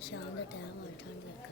شام کا ٹائم اور ٹھنڈ لگا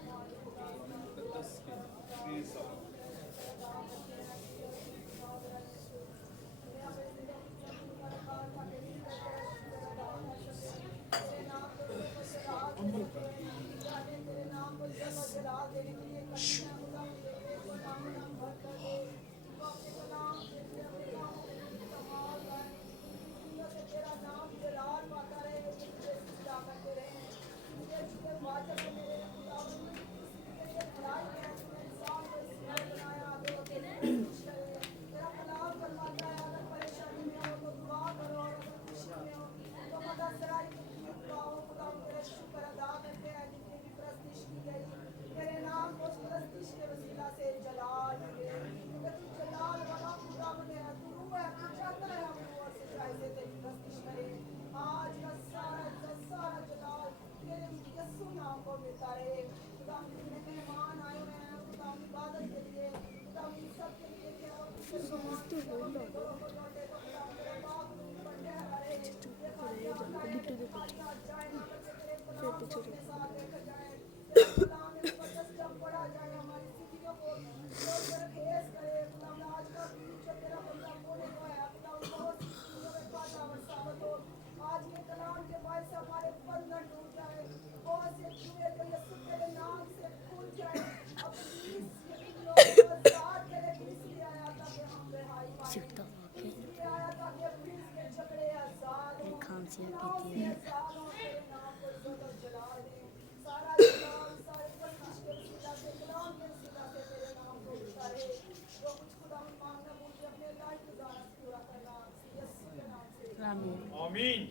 आमीन,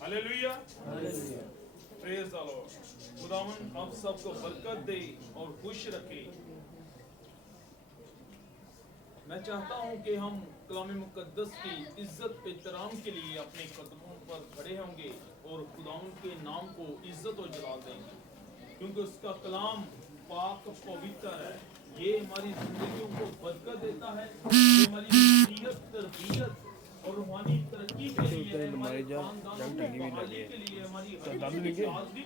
हालेलुया, प्रेज द लॉर्ड। खुदावन आप सबको बरकत दे और खुश रखे। मैं चाहता हूं कि हम कलाम मुकद्दस की इज्जत एहतराम के लिए अपने कदमों पर खड़े होंगे और खुदावन के नाम को इज्जत और जलाल देंगे, क्योंकि उसका कलाम पाक पवित्र है। ये हमारी जिंदगियों को बरकत देता है, ये हमारी नसीहत, तरबियत और रूहानी तरक्की के लिए है, हमारे खानदानों की बहाली के लिए, हमारी आज़ादी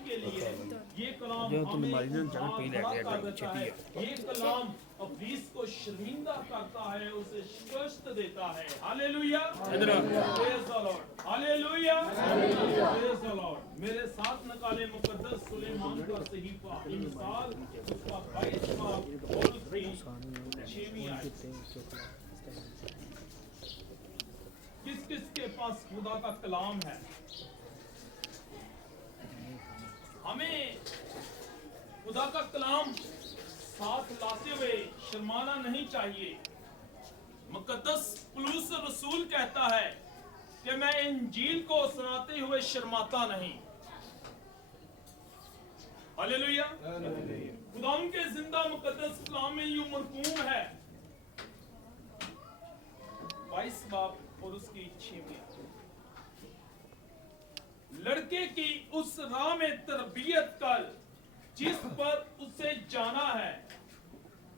के लिए ये कलाम हमें खड़ा कर देता है। ये कलाम इब्लीस को शर्मिंदा करता है, उसे शिकस्त देता है। Hallelujah, praise the Lord, hallelujah, praise the Lord. मेरे साथ निकाले मुकद्दस सुलेमान का सहीफा, इमसाल उसका 22वां और उसकी 6वीं आयत। किस किस के पास खुदा का कलाम है? हमें खुदा का कलाम साथ लाते हुए शर्माना नहीं चाहिए। मुकद्दस पौलुस रसूल कहता है कि मैं इंजील को सुनाते हुए शर्माता नहीं। हालेलुया, खुदा के जिंदा मुकद्दस कलाम में यूं मरकूम है 22 बाब और उसकी 6वीं। लड़के की उस राह में तरबियत कर जिस पर उसे जाना है,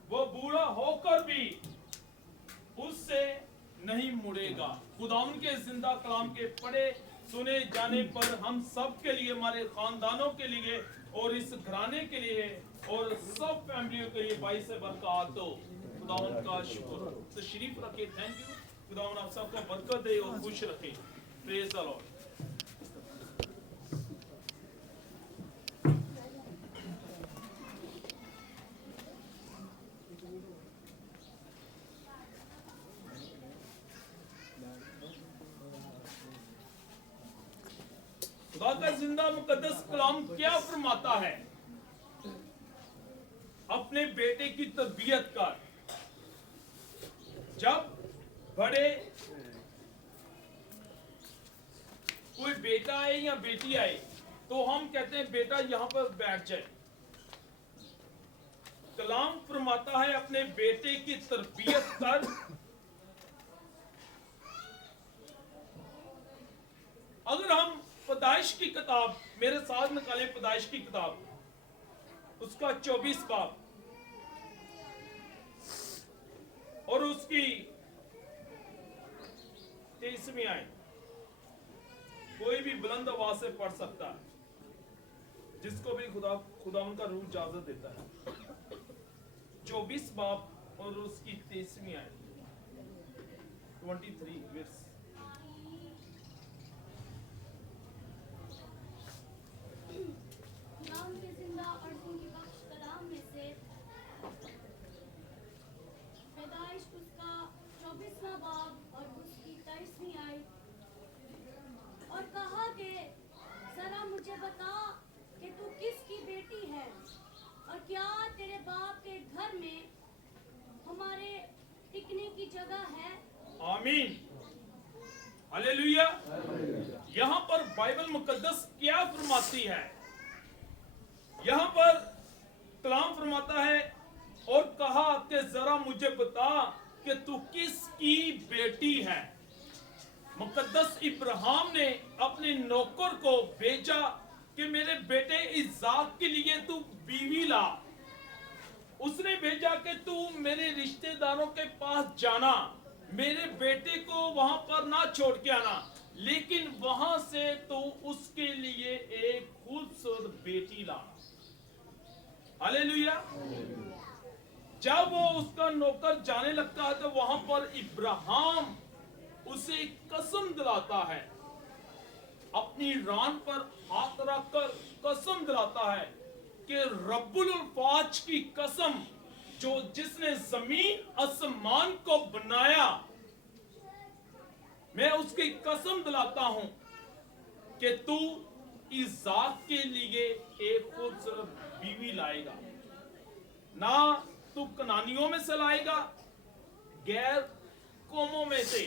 वो बूढ़ा होकर भी उससे नहीं मुड़ेगा। खुदावन के जिंदा कलाम के पढ़े सुने जाने पर हम सब के लिए, हमारे खानदानों के लिए और इस घराने के लिए और सब फैमिलियों के लिए बाईस से बरकत हो। खुदावन का शुक्र। तशरीफ रखे। Thank you. खुदावन आप सबको बरकत दे और खुश रखे। Praise the Lord. खुदा का जिंदा मुकद्दस कलाम क्या फरमाता है? अपने बेटे की तरबियत कर। जब बड़े कोई बेटा आए या बेटी आए तो हम कहते हैं बेटा यहां पर बैठ जाए। कलाम फरमाता है अपने बेटे की तरबियत कर। अगर हम पैदाइश की किताब, मेरे साथ निकाले पैदाइश की किताब, उसका 24 बाब और उसकी 23वीं आयत। कोई भी बुलंद आवाज से पढ़ सकता है, जिसको भी खुदा उनका रूह इजाजत देता है। 24 बाब और उसकी 23वीं आयत, 23 वर्स। और कहा कि जरा मुझे बता कि तू किसकी बेटी है और क्या तेरे बाप के घर में हमारे टिकने की जगह है। आमीन, हालेलुया। यहाँ पर बाइबल मुकद्दस क्या फरमाती है? यहाँ पर कलाम फरमाता है और कहा कि जरा मुझे बता कि तू किसकी बेटी है। मुकद्दस इब्राहिम ने अपने नौकर को भेजा कि मेरे बेटे इज़ाक के लिए तू बीवी ला। उसने भेजा कि तू मेरे रिश्तेदारों के पास जाना, मेरे बेटे को वहां पर ना छोड़ के आना, लेकिन वहां से तू उसके लिए एक खूबसूरत बेटी ला। हालेलुया। जब वो उसका नौकर जाने लगता है तो वहां पर इब्राहिम उसे कसम दिलाता है, अपनी रान पर हाथ रखकर कसम दिलाता है कि रब्बुल फाज की कसम, जो जिसने जमीन आसमान को बनाया, मैं उसकी कसम दिलाता हूं कि तू इज़ाक के लिए एक खूबसूरत बीवी लाएगा। ना तू कनानियों में से लाएगा, गैर कौमों में से,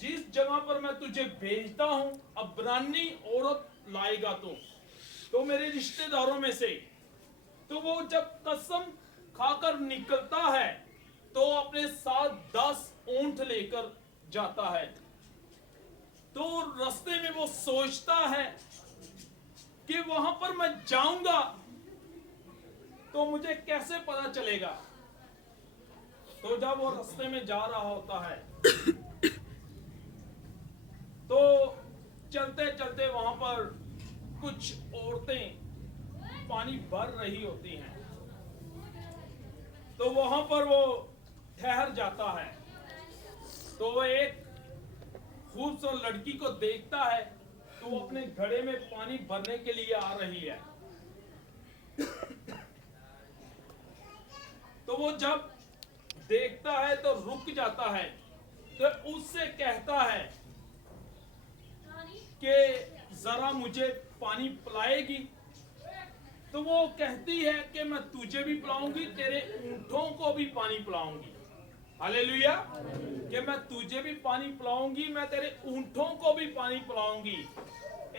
जिस जगह पर मैं तुझे भेजता हूं अब्रानी औरत लाएगा तो मेरे रिश्तेदारों में से, तो वो जब कसम खाकर निकलता है तो अपने साथ 10 ऊंट लेकर जाता है। तो रास्ते में वो सोचता है कि वहां पर मैं जाऊंगा तो मुझे कैसे पता चलेगा। तो जब वो रास्ते में जा रहा होता है तो चलते चलते वहां पर कुछ औरतें पानी भर रही होती हैं, तो वहां पर वो ठहर जाता है। तो वो एक खूबसूरत लड़की को देखता है, तो वो अपने घड़े में पानी भरने के लिए आ रही है। तो वो जब देखता है तो रुक जाता है, तो उससे कहता है कि जरा मुझे पानी पिलाएगी। तो वो कहती है कि मैं तुझे भी पिलाऊंगी, तेरे ऊंटों को भी पानी पिलाऊंगी। हालेलुया, कि मैं तुझे भी पानी पिलाऊंगी, मैं तेरे ऊंटों को भी पानी पिलाऊंगी।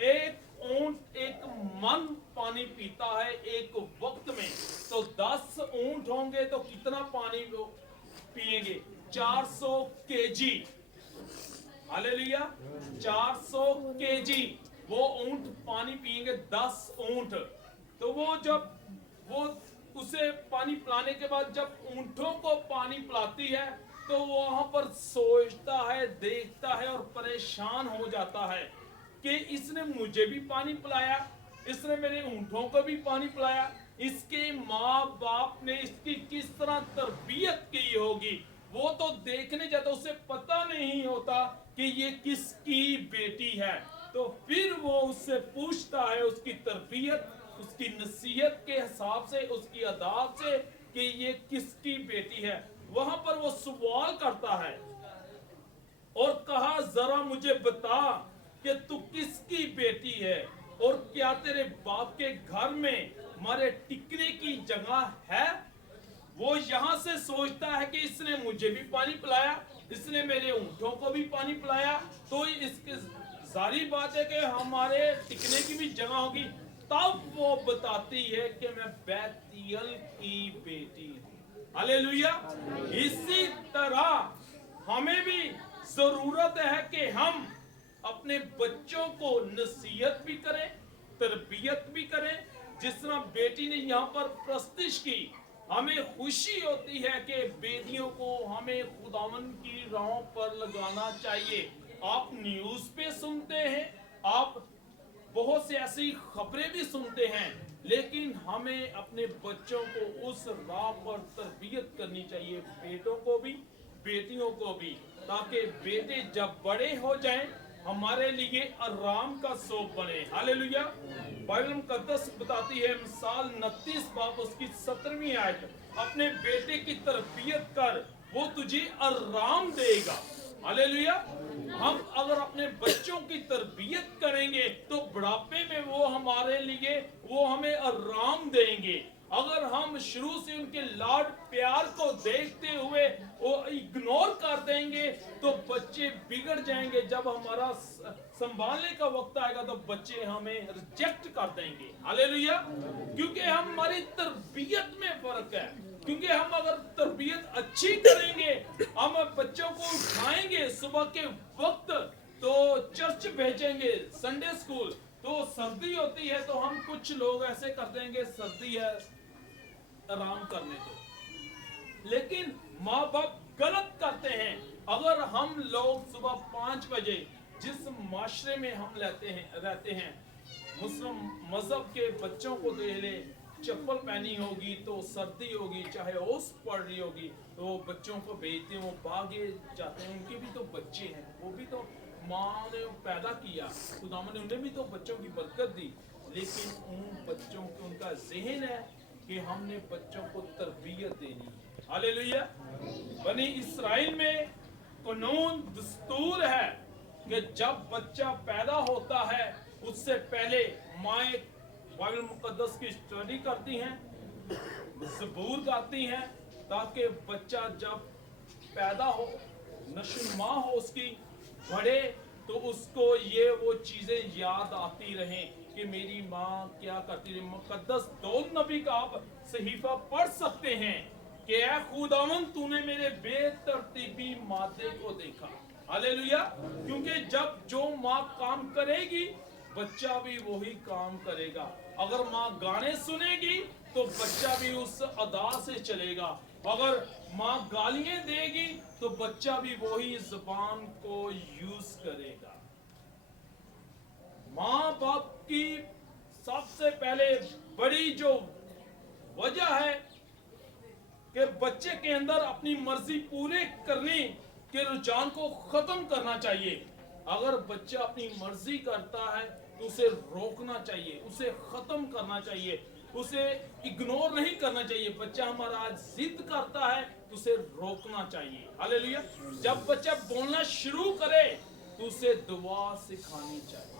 एक ऊंट एक मन पानी पीता है एक वक्त में, तो 10 ऊंट होंगे तो कितना पानी पिएंगे? 400 केजी। हालेलुया, 400 केजी वो ऊंट पानी पिएंगे, 10 ऊंट। तो वो जब वो उसे पानी पिलाने के बाद जब ऊंटों को पानी पिलाती है तो वो वहां पर सोचता है, देखता है और परेशान हो जाता है कि इसने मुझे भी पानी पिलाया, इसने मेरे ऊंटों को भी पानी पिलाया, इसके माँ बाप ने इसकी किस तरह तरबियत की होगी वो तो देखने जाता, उसे पता नहीं होता कि ये किसकी बेटी है। तो फिर वो उससे पूछता है उसकी तरबियत, उसकी नसीहत के हिसाब से, उसकी अदाब से कि ये किसकी बेटी है। वहां पर वो सवाल करता है और कहा जरा मुझे बता कि तू किसकी बेटी है और क्या तेरे बाप के घर में हमारे टिकने की जगह है। वो यहां से सोचता है कि इसने मुझे भी पानी पिलाया, इसने मेरे ऊंटों को भी पानी पिलाया, तो इसके जारी बात है कि हमारे टिकने की भी जगह होगी। तब वो बताती है कि मैं बैतूएल की बेटी हूं। हालेलुया। इसी तरह हमें भी जरूरत है कि हम अपने बच्चों को नसीहत भी करें, तरबियत भी करें। जिस तरह बेटी ने यहाँ पर प्रस्तिश की, हमें खुशी होती है कि बेटियों को हमें खुदावन की राहों पर लगाना चाहिए। आप न्यूज़ पे सुनते हैं, आप बहुत से ऐसी खबरें भी सुनते हैं, लेकिन हमें अपने बच्चों को उस राह पर तरबियत करनी चाहिए, बेटों को भी बेटियों को भी, ताकि बेटे जब बड़े हो जाएं हमारे लिए आराम का सोप बने। हालेलुया। बाइबल मुकद्दस बताती है, मिसाल 29 बाब उसकी 17वीं आयत, अपने बेटे की तरबियत कर, वो तुझे आराम देगा। हालेलुया। हम अगर अपने बच्चों की तरबियत करेंगे तो बुढ़ापे में वो हमारे लिए, वो हमें आराम देंगे। अगर हम शुरू से उनके लाड प्यार को देखते हुए वो इग्नोर कर देंगे तो बच्चे बिगड़ जाएंगे। जब हमारा संभालने का वक्त आएगा तो बच्चे हमें रिजेक्ट कर देंगे। हालेलुया। क्योंकि हमारी तरबियत में फर्क है। क्योंकि हम अगर तरबियत अच्छी करेंगे, हम बच्चों को उठाएंगे सुबह के वक्त, तो चर्च भेजेंगे, संडे स्कूल, तो सर्दी होती है तो हम कुछ लोग ऐसे कर देंगे, सर्दी है आराम करने को। लेकिन माँ बाप गलत करते हैं। अगर हम लोग सुबह 5 बजे जिस माशरे में हम रहते हैं, मुस्लिम मजहब के बच्चों को देख ले, चप्पल पहनी होगी तो सर्दी होगी, चाहे ओस पड़ रही होगी, तो बच्चों को भेजते हैं, वो भागे जाते हैं। उनके भी तो बच्चे हैं, वो भी तो माँ ने पैदा किया, खुदावन ने उन्हें भी तो बच्चों की बरकत दी। लेकिन उन बच्चों को उनका ज़हन है कि हमने बच्चों को तरबियत देनी है। हालेलुया। बनी इस्राइल में कानून दस्तूर है कि जब बच्चा पैदा होता है उससे पहले माँ बाइबल मुकद्दस की स्टडी करती हैं, ज़बूर गाती हैं, ताकि बच्चा जब पैदा हो, नशोनुमा हो उसकी, पढ़े तो उसको ये वो चीजें याद आती रहें कि मेरी माँ क्या करती रही। मुकद्दस दौद नबी का आप सहीफा पढ़ सकते हैं कि ऐ खुदावन तूने मेरे बेतरतीबी मादे को देखा। हालेलुया। क्योंकि जब जो माँ काम करेगी बच्चा भी वही काम करेगा। अगर माँ गाने सुनेगी तो बच्चा भी उस अदा से चलेगा। अगर माँ गालियां देगी तो बच्चा भी वही जुबान को यूज करेगा। माँ बाप की सबसे पहले बड़ी जो वजह है कि बच्चे के अंदर अपनी मर्जी पूरे करने के रुझान को खत्म करना चाहिए। अगर बच्चा अपनी मर्जी करता है तो उसे रोकना चाहिए, उसे खत्म करना चाहिए, उसे इग्नोर नहीं करना चाहिए। बच्चा हमारा आज जिद करता है तो उसे रोकना चाहिए। हालेलुया। जब बच्चा बोलना शुरू करे तो उसे दुआ सिखानी चाहिए।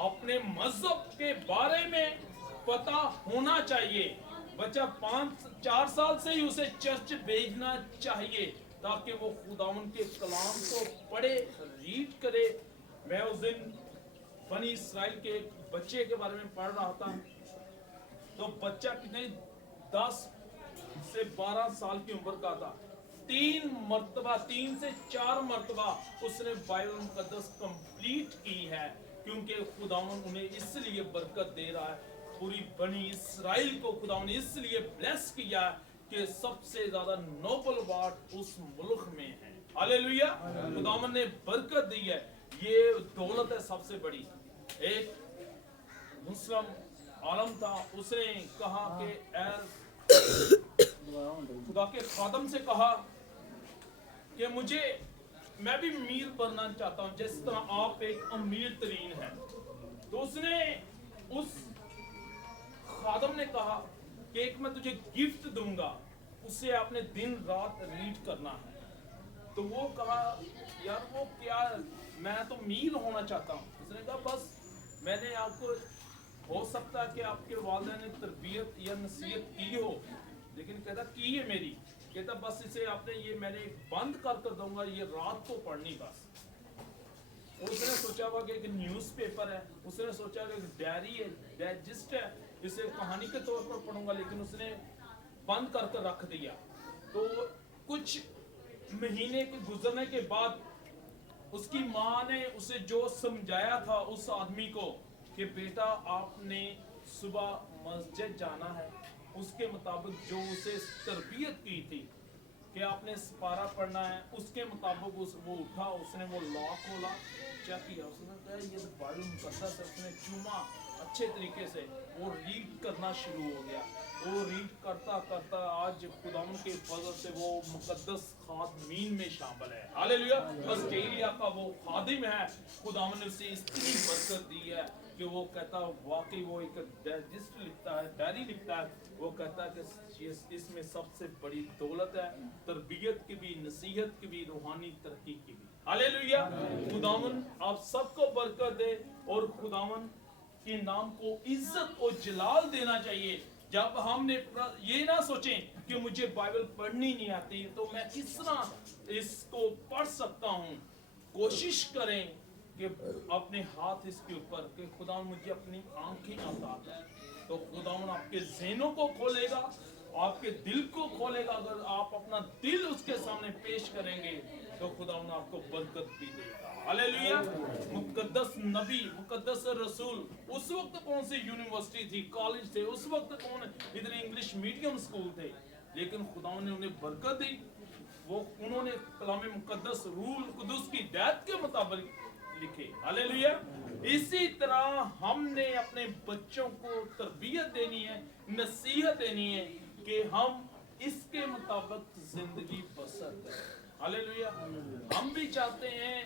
अपने मजहब के बारे में पता होना चाहिए। बच्चा 5-4 साल से ही उसे चर्च भेजना चाहिए ताकि वो खुदावन के कलाम को पढ़े, रीड करे। मैं उस दिन बनी इस्राइल के बच्चे के बारे में पढ़ रहा था तो बच्चा कितने 10 से 12 साल की उम्र का था। 3 से 4 मर्तबा उसने बाइबल मुकद्दस कंप्लीट की है क्योंकि खुदावन उन्हें इसलिए बरकत दे रहा है। पूरी बनी इस्राइल को खुदावन ने इसलिए ब्लेस किया कि सबसे ज्यादा नोबल वार्ड उस मुल्क में है। हालेलुया। खुदावन ने बरकत दी है। ये दौलत है सबसे बड़ी। एक मुस्लिम आलम था, उसने कहा कि खुदा के खादम से कहा कि मैं भी अमीर बनना चाहता हूं जिस तरह आप एक अमीर तरीन है। तो उसने उस खादम ने कहा कि एक मैं तुझे गिफ्ट दूंगा, उसे आपने दिन रात रीड करना है। तो वो कहा यार वो क्या, मैं तो अमीर होना चाहता हूँ। उसने कहा बस मैंने आपको, हो सकता है कि आपके वालिदैन ने तरबियत या नसीहत की हो, लेकिन कहता की है मेरी, कहता बस इसे आपने ये मैंने बंद कर दूंगा, ये रात को पढ़नी बस। उसने सोचा हुआ कि एक न्यूज़पेपर है, उसने सोचा कि एक डायरी है, डाइजेस्ट है, इसे कहानी के तौर पर पढ़ूंगा, लेकिन उसने बंद कर रख दिया। तो कुछ महीने के गुजरने के बाद उसकी माँ ने उसे जो समझाया था उस आदमी को कि बेटा आपने सुबह मस्जिद जाना है, उसके मुताबिक जो उसे तरबियत की थी कि आपने सपारा पढ़ना है, उसके मुताबिक वो उठा, उसने वो लॉ खोला, चेक किया, उसने कहा ये तो बाइबल मुकद्दस है। उसने चूमा अच्छे तरीके से, वो रीड करना शुरू हो गया। वो रीड करता करता आज खुदावन के फजल से वो मुकद्दस खादमीन में शामिल है। हालेलुया। ऑस्ट्रेलिया का वो खादिम है। खुदावन ने उसे इतनी बरकत दी है कि वो कहता वाकई वो एक डाइजेस्ट लिखता है, डायरी लिखता है। वो कहता है कि इसमें सबसे बड़ी दौलत है, तरबियत की भी, नसीहत की भी, रूहानी तरक्की की भी। हालेलुया। खुदावन आप सबको बरकत दे और खुदावन के नाम को इज्जत और जलाल देना चाहिए। जब हमने ये ना सोचें कि मुझे बाइबल पढ़नी नहीं आती तो मैं किस तरह इसको पढ़ सकता हूँ। कोशिश करें कि अपने हाथ इसके ऊपर कि खुदा मुझे अपनी आंखें अता है, तो खुदावन आपके ज़हनों को खोलेगा, आपके दिल को खोलेगा। अगर आप अपना दिल उसके सामने पेश करेंगे तो खुदावन आपको बरकत भी देगा। हालेलुया। मुकद्दस नबी, मुकद्दस रसूल, उस वक्त कौन सी यूनिवर्सिटी थी, कॉलेज थे, उस वक्त कौन इतने इंग्लिश मीडियम स्कूल थे, लेकिन खुदावन ने उन्हें बरकत दी। वो उन्होंने कलाम मुकद्दस रूह कुदुस की हिदायत के मुताबिक लिखे। हालेलुया। इसी तरह हमने अपने बच्चों को तरबियत देनी है, नसीहत देनी है कि हम इसके मुताबिक जिंदगी बसर करें। हालेलुया। हम भी चाहते हैं,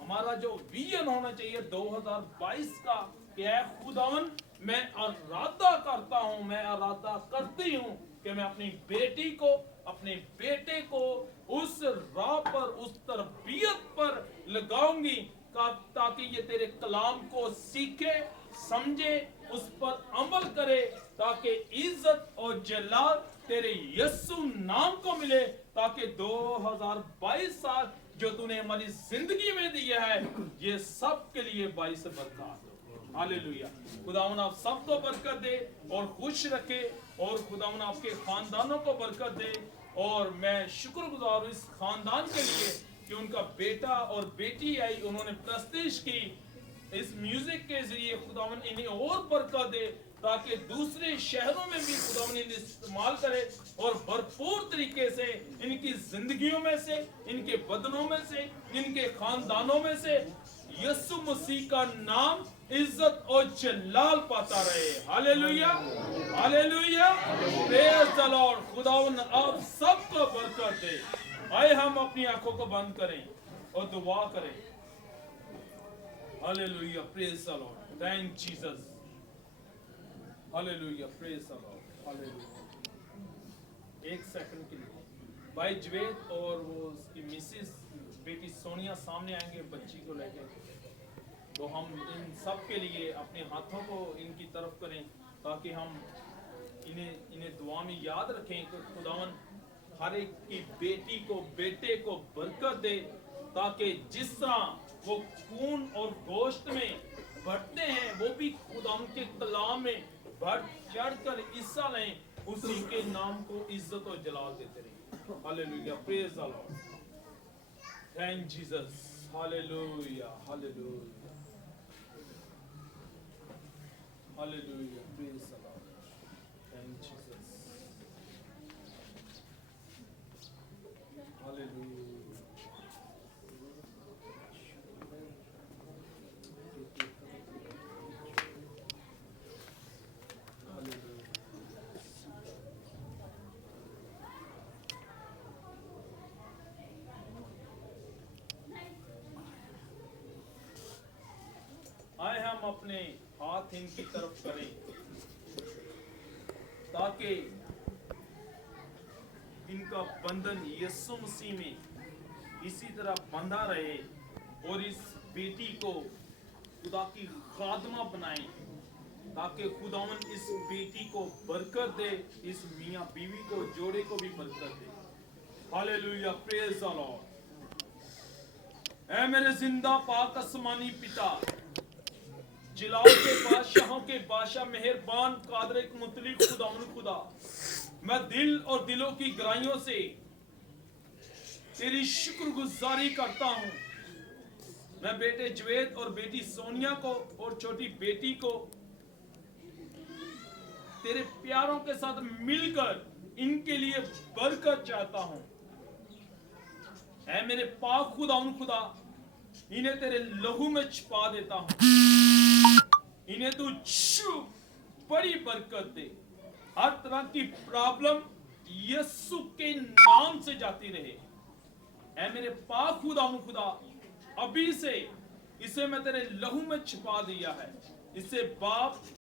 हमारा जो विजन होना चाहिए 2022 का कि ऐ खुदावन मैं इरादा करता हूं, मैं इरादा करती हूं कि मैं अपनी बेटी को, अपने बेटे को उस राह पर, उस तरबियत पर लगाऊंगी ताकि ये तेरे कलाम को सीखे, समझे, उस पर अमल करे, ताकि इज्जत और जलाल तेरे यीशु नाम को मिले ताकि 2022 साल जो तूने हमारी जिंदगी में दिया है ये सब के लिए बाइस बरकत हो। हालेलुया। खुदावन आप सबको बरकत दे और खुश रखे, और खुदावन आपके खानदानों को बरकत दे। और मैं शुक्रगुजार हूं इस खानदान के लिए कि उनका बेटा और बेटी आई, उन्होंने प्रस्तिश की इस म्यूजिक के जरिए। खुदावन इन्हें और बरकत दे ताकि दूसरे शहरों में भी खुदावन इन्हें इस्तेमाल करे और भरपूर तरीके से इनकी जिंदगियों में से, इनके बदनों में से, इनके खानदानों में से यीशु मसीह का नाम इज्जत और जलाल पाता रहे। Hallelujah, hallelujah, praise the Lord. खुदावन आप सबको बरकत दे। आए हम अपनी आंखों को बंद करें और दुआ करें। Hallelujah, praise the Lord, thank Jesus. Hallelujah, praise the Lord, hallelujah. एक सेकंड के लिए भाई जवेद और वो उसकी मिसेस बेटी सोनिया सामने आएंगे बच्ची को लेकर, तो हम इन सब के लिए अपने हाथों को इनकी तरफ करें ताकि हम इन्हें दुआ में याद रखें कि खुदावन हर एक की बेटी को, बेटे को बरकत दे, ताकि जिस तरह वो खून और गोश्त में बढ़ते हैं वो भी खुदावन के कलाम में बढ़ चढ़ कर हिस्सा लें, उसी के नाम को इज्जत और जलाल देते रहे। Hallelujah, praise the Lord, thank Jesus. Hallelujah, hallelujah, hallelujah, praise the Lord, thank Jesus. Hallelujah, आए हम अपने हाथ इनकी तरफ करें ताकि इनका बंधन यीशु मसीह में इसी तरह बंधा रहे, और इस बेटी को खुदा की खादमा बनाए ताकि खुदावन इस बेटी को बरकत दे, इस मियां बीवी को, जोड़े को भी बरकत दे। Hallelujah, praise the lord. ऐ मेरे जिंदा पाक आसमानी पिता, जिलाओं के बादशाहों के बादशाह, मेहरबान कादर मुतलिक खुदावन खुदा, मैं दिल और दिलों की गहराइयों से तेरी शुक्रगुजारी करता हूं। मैं बेटे जवेद और बेटी सोनिया को और छोटी बेटी को तेरे प्यारों के साथ मिलकर इनके लिए बरकत चाहता हूं। ऐ मेरे पाक खुदावन खुदा, इन्हें तेरे लहू में छिपा देता हूं। इन्हें तू बड़ी बरकत दे। हर तरह की प्रॉब्लम यीशु के नाम से जाती रहे। ऐ मेरे पाक खुदावन खुदा, अभी से इसे मैं तेरे लहू में छिपा दिया है। इसे बाप